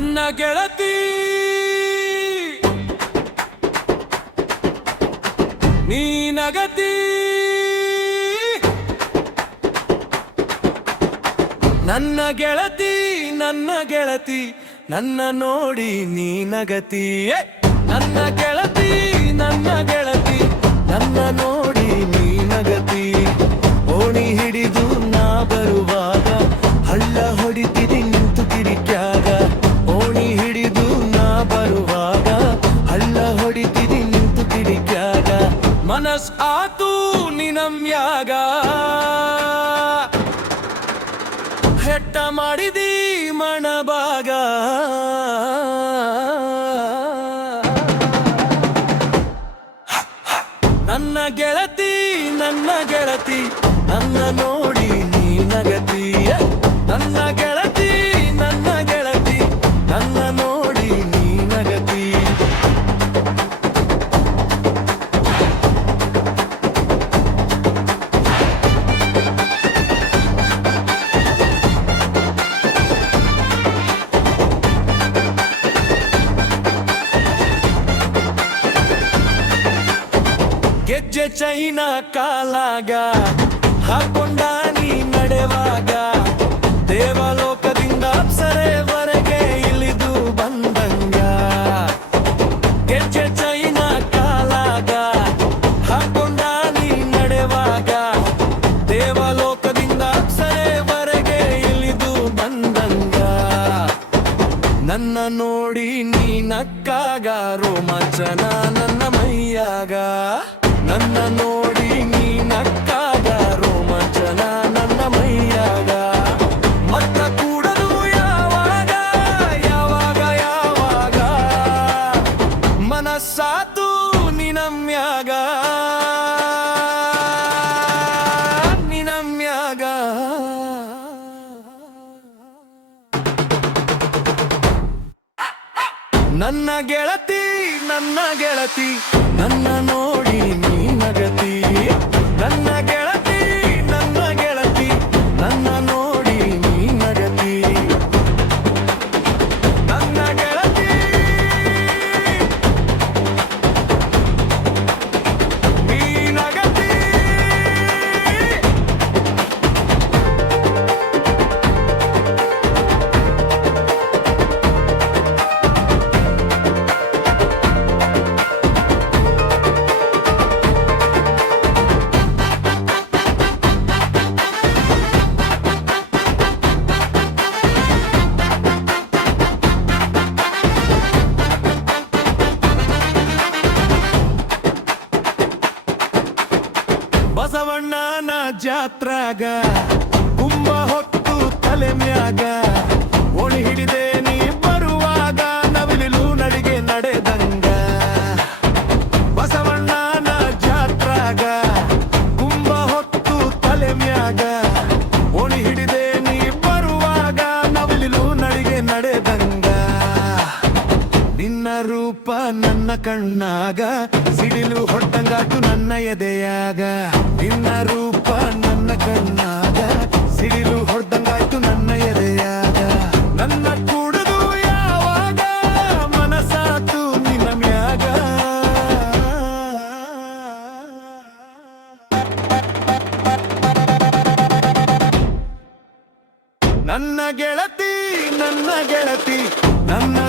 ನನ್ನ ಗೆಳತಿ ನೀನಗತಿ ನನ್ನ ಗೆಳತಿ ನನ್ನ ನೋಡಿ ನೀನಗತಿ ನನ್ನ ಗೆಳತಿ ನನ್ನ ನೋಡಿ ನೀನಗತಿ ಓಣಿ ಹಿಡಿದು ನಾ ಬರುವಾಗ ಹಳ್ಳ ಹೊಡಿತಿದಿ ನಿಂತು ಕಿಡಿಕ್ಯಾಗ ಓಣಿ ಹಿಡಿದು ನಾ ಬರುವಾಗ ಹಳ್ಳ ಹೊಡಿತಿದಿ ನಿಂತು ಕಿಡಿಕ್ಯಾಗ ಮನಸ್ ಆತು ನಿನಮ್ಯಾಗ ಹೆಟ್ಟ ಮಾಡಿದಿ ಮಣಬಾಗ ನನ್ನ ಗೆಳತಿ ನನ್ನ ನೋಡಿ ನೀನಗತಿ ನನ್ನ ಗೆಳತಿ ನನ್ನ ನೋಡಿ ನೀನಗತಿ ಗೆಜ್ಜೆ ಚೈನ ಕಾಲಾಗ ಹಾಕೊಂಡ ನೀ ನಡೆವಾಗ ದೇವಲೋಕದಿಂದ ಅಪ್ಸರೆವರೆಗೆ ಇಳಿದು ಬಂದಂಗ ಗೆಜ್ಜೆ ಚೈನ ಕಾಲಾಗ ಹಾಕೊಂಡ ನೀ ನಡೆವಾಗ ದೇವಲೋಕದಿಂದ ಅಪ್ಸರೆವರೆಗೆ ಇಳಿದು ಬಂದಂಗ ನನ್ನ ನೋಡಿ ನೀ ನಕ್ಕಾಗ ರೋಮಾಂಚನ ನನ್ನ ಮೈಯಾಗ ನನ್ನ ನೋಡಿ ನೀ ನಕ್ಕಾಗ ರೋಮಾಂಚನ ನನ್ನ ಮೈಯಾಗ ಮತ್ತ ಕೂಡದು ಯಾವಾಗ ಮನಸ್ಸಾತು ನಿನಮ್ಯಾಗ ನನ್ನ ಗೆಳತಿ ನನ್ನ ನೋಡಿ ನೀನಗತಿ ನನ್ನ ಗೆಳತಿ ನನ್ನ ನೋಡಿ ನೀನಗತಿ ನನ್ನ ಗೆಳತಿ ನೀನಗತಿ ಬಸವಣ್ಣನ ಜಾತ್ರಾಗ ಕುಂಭ ಹೊತ್ತು ತಲೆ ಮ್ಯಾಗ ಓಣಿ ಹಿಡಿದೆ ನೀ ಬರುವಾಗ ನವಿಲು ನಡಿಗೆ ನಡೆದಂಗ ಬಸವಣ್ಣನ ಜಾತ್ರಾಗ ಕುಂಭ ಹೊತ್ತು ತಲೆ ಮ್ಯಾಗ ಓಣಿ ಹಿಡಿದೆ ನೀ ಬರುವಾಗ ನವಿಲು ನಡಿಗೆ ನಡೆದಂಗ ನಿನ್ನ ರೂಪ ನನ್ನ ಕಣ್ಣಾಗ ಸಿಡಿಲು ಹೊಟ್ಟಂಗಾಟು ನನ್ನ ಎದೆಯಾಗ ನಿನ್ನ ರೂಪ ನನ್ನ ಕಣ್ಣಾಗ ಸಿಡಿಲು ಹೊಡೆದಂಗಾಯ್ತು ನನ್ನ ಎದೆಯಾಗ ನನ್ನ ಕೂಡದು ಯಾವಾಗ ಮನಸಾತು ನಿನ್ನ ಮ್ಯಾಗ ನನ್ನ ಗೆಳತಿ ನನ್ನ